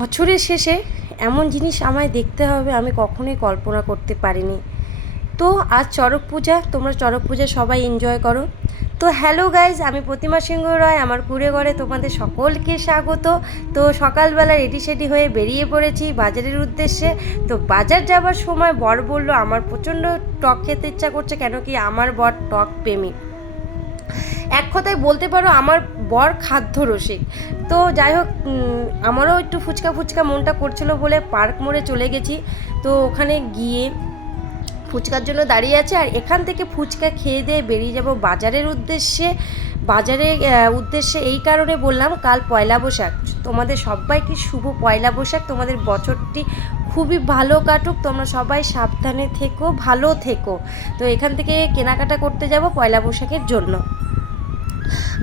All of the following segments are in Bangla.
বছরের শেষে এমন জিনিস আমায় দেখতে হবে আমি কখনোই কল্পনা করতে পারিনি। তো আজ চড়ক পূজা, তোমরা চড়ক পূজা সবাই এনজয় করো। তো হ্যালো গাইজ, আমি প্রতিমা সিংহ রায়, আমার কুড়ে ঘরে তোমাদের সকলকে স্বাগত। তো সকালবেলা রেডি সেডি হয়ে বেরিয়ে পড়েছি বাজারের উদ্দেশ্যে। তো বাজার যাবার সময় বর বললো আমার প্রচণ্ড টক খেতে ইচ্ছা করছে, কেন কি আমার বর টক প্রেমী। এক কথায় বলতে পারো আমার বর খাদ্য রসিক। তো যাই হোক, আমারও একটু ফুচকা ফুচকা মনটা করছিল বলে পার্ক মোড়ে চলে গেছি। তো ওখানে গিয়ে ফুচকার জন্য দাঁড়িয়ে আছে, আর এখান থেকে ফুচকা খেয়ে দিয়ে বেরিয়ে যাব বাজারের উদ্দেশ্যে। উদ্দেশ্যে এই কারণে বললাম, কাল পয়লা বৈশাখ। তোমাদের সবাইকে শুভ পয়লা বৈশাখ, তোমাদের বছরটি খুবই ভালো কাটুক, তোমরা সবাই সাবধানে থেকো, ভালো থেকো। তো এখান থেকে কেনাকাটা করতে যাব পয়লা বৈশাখের জন্য।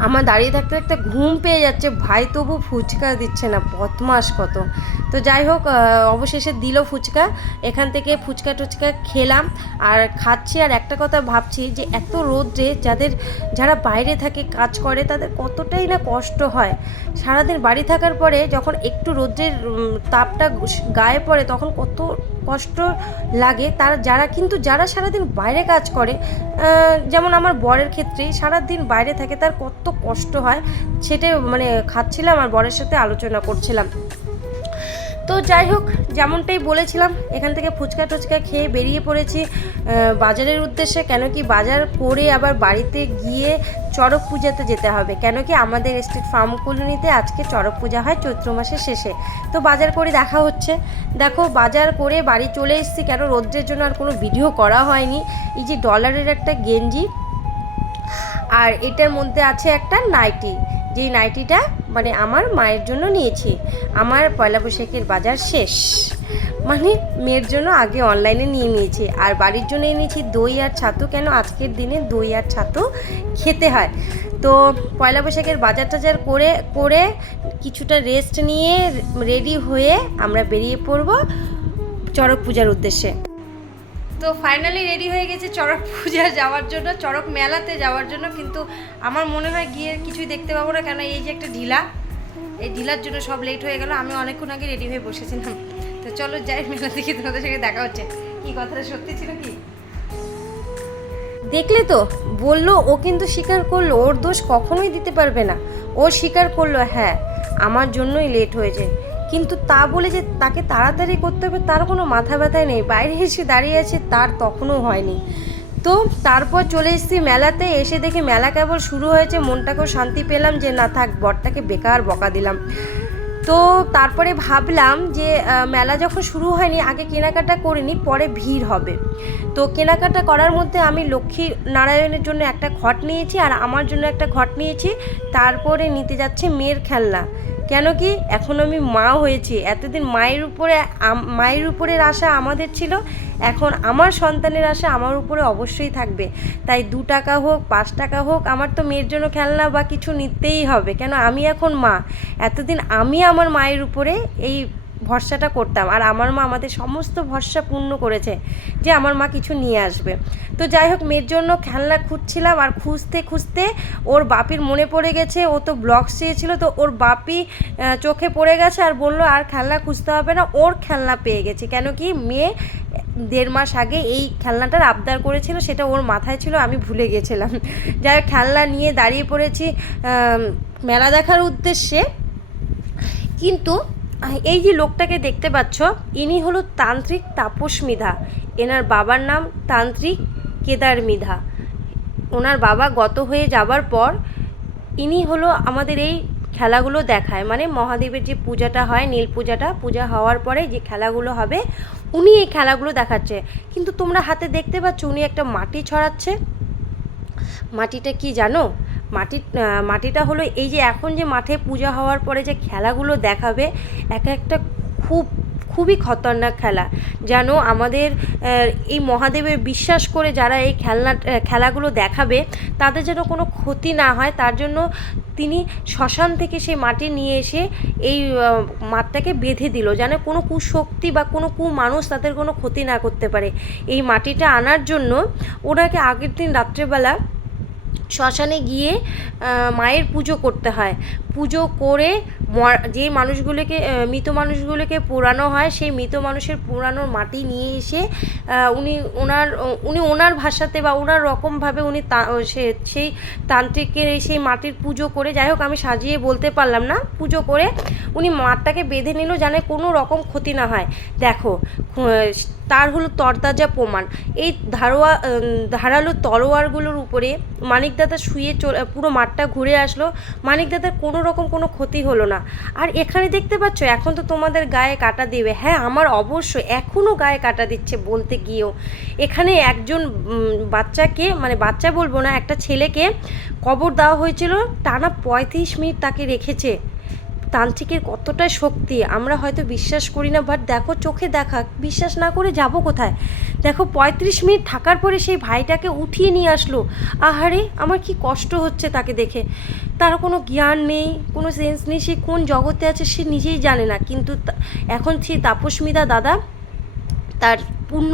আমার দাঁড়িয়ে থাকতে থাকতে ঘুম পেয়ে যাচ্ছে, ভাই তবু ফুচকা দিচ্ছে না, বদমাস কত। তো যাই হোক, অবশেষে দিল ফুচকা। এখান থেকে ফুচকা টুচকা খেলাম আর খাচ্ছি। আর একটা কথা ভাবছি যে এত রোদ্রে যারা বাইরে থাকে কাজ করে তাদের কতটাই না কষ্ট হয়। সারাদিন বাড়ি থাকার পরে যখন একটু রোদ্রের তাপটা গায়ে পড়ে তখন কত কষ্ট লাগে। যারা সারাদিন বাইরে কাজ করে, যেমন আমার বরের ক্ষেত্রেই সারাদিন বাইরে থাকে, তার কত কষ্ট হয় সেটাই খাচ্ছিলাম আর বরের সাথে আলোচনা করছিলাম। তো যাই হোক, যেমনটাই বলেছিলাম, এখান থেকে ফুচকা টুচকা খেয়ে বেরিয়ে পড়েছি বাজারের উদ্দেশ্যে। কেন কি বাজার করে আবার বাড়িতে গিয়ে চড়ক পূজাতে যেতে হবে, কেন কি আমাদের স্ট্রিট ফার্ম কলোনিতে আজকে চড়ক পূজা হয় চৈত্র মাসের শেষে। তো বাজার করে দেখা হচ্ছে। দেখো, বাজার করে বাড়ি চলে এসেছি, কেন রোদ্রের জন্য আর কোনো ভিডিও করা হয়নি। এই যে ডলারের একটা গেঞ্জি, আর এটার মধ্যে আছে একটা নাইটি, যেই নাইটিটা আমার মায়ের জন্য নিয়েছি। আমার পয়লা বৈশাখের বাজার শেষ, মেয়ের জন্য আগে অনলাইনে নিয়ে নিয়েছি। আর বাড়ির জন্য এনেছি দই আর ছাতু, কেন আজকের দিনে দই আর ছাতু খেতে হয়। তো পয়লা বৈশাখের বাজার টাজার করে কিছুটা রেস্ট নিয়ে রেডি হয়ে আমরা বেরিয়ে পড়ব চড়ক পূজার উদ্দেশ্যে। তো ফাইনালি রেডি হয়ে গেছে চড়ক পূজা যাওয়ার জন্য, চড়ক মেলাতে যাওয়ার জন্য। কিন্তু আমার মনে হয় গিয়ে কিছুই দেখতে পাবো না, কেন এই যে একটা ঢিলা, এই ঢিলার জন্য সব লেট হয়ে গেল। আমি অনেকক্ষণ আগে রেডি হয়ে বসেছিলাম। তো চলো যাই, মেলা থেকে তোমাদের সঙ্গে দেখা হচ্ছে। কি কথাটা সত্যি ছিল কি? দেখলে তো, বললো ও, কিন্তু স্বীকার করলো ওর দোষ কখনোই দিতে পারবে না। ও স্বীকার করলো, হ্যাঁ আমার জন্যই লেট হয়েছে। কিন্তু তা বলে যে তাকে তাড়াতাড়ি করতে হবে তার কোনো মাথা ব্যথাই নেই। বাইরে এসে দাঁড়িয়ে আছে, তার তখনও হয়নি। তো তারপর চলে এসেছি মেলাতে। এসে দেখি মেলা কেবল শুরু হয়েছে, মনটাকেও শান্তি পেলাম যে না থাক, বরটাকে বেকার বকা দিলাম। তো তারপরে ভাবলাম যে মেলা যখন শুরু হয়নি, আগে কেনাকাটা করিনি, পরে ভিড় হবে। তো কেনাকাটা করার মধ্যে আমি লক্ষ্মী নারায়ণের জন্য একটা ঘট নিয়েছি, আর আমার জন্য একটা ঘট নিয়েছি। তারপরে নিতে যাচ্ছে মেয়ের খেলনা, কেন কি এখন আমি মা হয়েছি। এতদিন মায়ের উপরের আশা আমাদের ছিল, এখন আমার সন্তানের আশা আমার উপরে অবশ্যই থাকবে। তাই 2 টাকা হোক 5 টাকা হোক, আমার তো মেয়ের জন্য খেলনা বা কিছু নিতেই হবে, কেন আমি এখন মা। এতদিন আমি আমার মায়ের উপরে এই ভরসাটা করতাম, আর আমার মা আমাদের সমস্ত ভরসা পূর্ণ করেছে যে আমার মা কিছু নিয়ে আসবে। তো যাই হোক, মেয়ের জন্য খেলনা খুঁজছিলাম, আর খুঁজতে খুঁজতে ওর বাপির মনে পড়ে গেছে, ও তো ব্লগস চেয়েছিল। তো ওর বাপি চোখে পড়ে গেছে আর বলল আর খেলনা খুঁজতে হবে না, ওর খেলনা পেয়ে গেছে। কেন কি মেয়ে 1.5 মাস আগে এই খেলনাটার আবদার করেছিল, সেটা ওর মাথায় ছিল, আমি ভুলে গেছিলাম। যাই হোক, খেলনা নিয়ে দাঁড়িয়ে পড়েছি মেলা দেখার উদ্দেশ্যে। কিন্তু এই যে লোকটাকে দেখতে পাচ্ছ, ইনি হলো তান্ত্রিক তাপস মৃধা। এনার বাবার নাম তান্ত্রিক কেদার মৃধা। ওনার বাবা গত হয়ে যাবার পর ইনি হলো আমাদের এই খেলাগুলো দেখায়, মহাদেবের যে পূজাটা হয়, নীল পূজা হওয়ার পরে যে খেলাগুলো হবে, উনি এই খেলাগুলো দেখাচ্ছে। কিন্তু তোমরা হাতে দেখতে পাচ্ছ উনি একটা মাটি ছড়াচ্ছে। মাটিটা কি জানো? মাটিটা হলো এই যে এখন যে মাঠে পূজা হওয়ার পরে যে খেলাগুলো দেখাবে, একটা খুবই খতরনাক খেলা। যেন আমাদের এই মহাদেবের বিশ্বাস করে যারা এই খেলাগুলো দেখাবে, তাদের যেন কোনো ক্ষতি না হয়, তার জন্য তিনি শ্মশান থেকে সেই মাটি নিয়ে এসে এই মাঠটাকে বেঁধে দিল, যেন কোনো কুশক্তি বা কোনো কুমানুষ তাদের কোনো ক্ষতি না করতে পারে। এই মাটিটা আনার জন্য ওনাকে আগের দিন রাত্রেবেলা শ্মশানে গিয়ে মায়ের পুজো করতে হয়। পুজো করে যে মানুষগুলোকে মৃত মানুষগুলোকে পোড়ানো হয়, সেই মৃত মানুষের পোড়ানোর মাটি নিয়ে এসে উনি ওনার ভাষাতে বা ওনার রকমভাবে উনি সেই তান্ত্রিকের সেই মাটির পুজো করে, যাই হোক আমি সাজিয়ে বলতে পারলাম না, পুজো করে উনি মাঠটাকে বেঁধে নিল যেন কোনো রকম ক্ষতি না হয়। দেখো তার হলো তরতাজা প্রমাণ। এই ধারালো তলোয়ারগুলোর উপরে মানিকদাদা শুয়ে পুরো মাঠটা ঘুরে আসলো, মানিকদাদার কোনো রকম কোনো ক্ষতি হলো না। আর এখানে দেখতে পাচ্ছ এখন তো তোমাদের গায়ে কাটা দেবে, হ্যাঁ আমার অবশ্যই এখনও গায়ে কাটা দিচ্ছে বলতে গিয়েও। এখানে একজন বাচ্চাকে, মানে বাচ্চা বলবো না, একটা ছেলেকে কবর দেওয়া হয়েছিল, টানা 35 মিনিট তাকে রেখেছে। তান্ত্রিকের কতটাই শক্তি আমরা হয়তো বিশ্বাস করি না, বাট দেখো চোখে দেখা, বিশ্বাস না করে যাব কোথায়। দেখো 35 মিনিট থাকার পরে সেই ভাইটাকে উঠিয়ে নিয়ে আসলো। আহারে আমার কি কষ্ট হচ্ছে তাকে দেখে। তার কোনো জ্ঞান নেই, কোনো সেন্স নেই, সে কোন জগতে আছে সে নিজেই জানে না। কিন্তু এখন সেই তাপস্মিতা দাদা তার পূর্ণ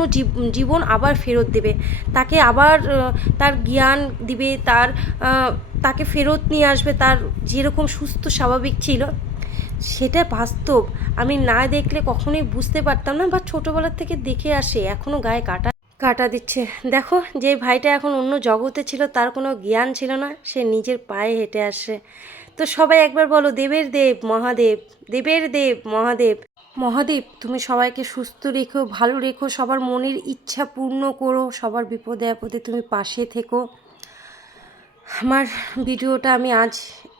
জীবন আবার ফেরত দেবে, তাকে আবার তার জ্ঞান দিবে, তাকে ফেরত নিয়ে আসবে, তার যেরকম সুস্থ স্বাভাবিক ছিল। সেটা বাস্তব, আমি না দেখলে কখনোই বুঝতে পারতাম না, বা ছোটোবেলার থেকে দেখে আসে এখনও গায়ে কাটা দিচ্ছে। দেখো যে ভাইটা এখন অন্য জগতে ছিল, তার কোনো জ্ঞান ছিল না, সে নিজের পায়ে হেঁটে আসে। তো সবাই একবার বলো দেবের দেব মহাদেব, দেবের দেব মহাদেব। মহাদেব তুমি সবাইকে সুস্থ রেখো, ভালো রেখো, সবার মনের ইচ্ছা পূর্ণ করো, সবার বিপদে আপদে তুমি পাশে থেকো। আমার ভিডিওটা আমি আজ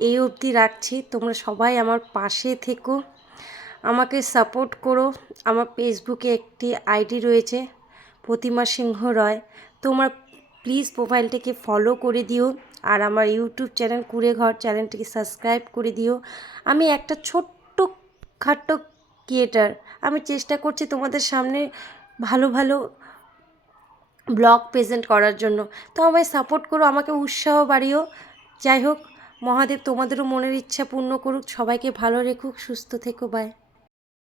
এই অবধি রাখছি, তোমরা সবাই আমার পাশে থেকো, আমাকে সাপোর্ট করো। আমার ফেসবুকে একটি আইডি রয়েছে প্রতিমা সিংহ রয়, তোমরা প্লিজ প্রোফাইলটিকে ফলো করে দিও। আর আমার ইউটিউব চ্যানেল কুঁড়েঘর চ্যানেলটিকে সাবস্ক্রাইব করে দিও। আমি একটা ছোট্ট খাট্ট ক্রিয়েটার, আমি চেষ্টা করছি তোমাদের সামনে ভালো ভালো ব্লগ প্রেজেন্ট করার জন্য। তো আমায় সাপোর্ট করো, আমাকে উৎসাহ বাড়িও। যাই হোক, মহাদেব তোমাদেরও মনের ইচ্ছা পূর্ণ করুক, সবাইকে ভালো রেখুক, সুস্থ থেকো, বাই।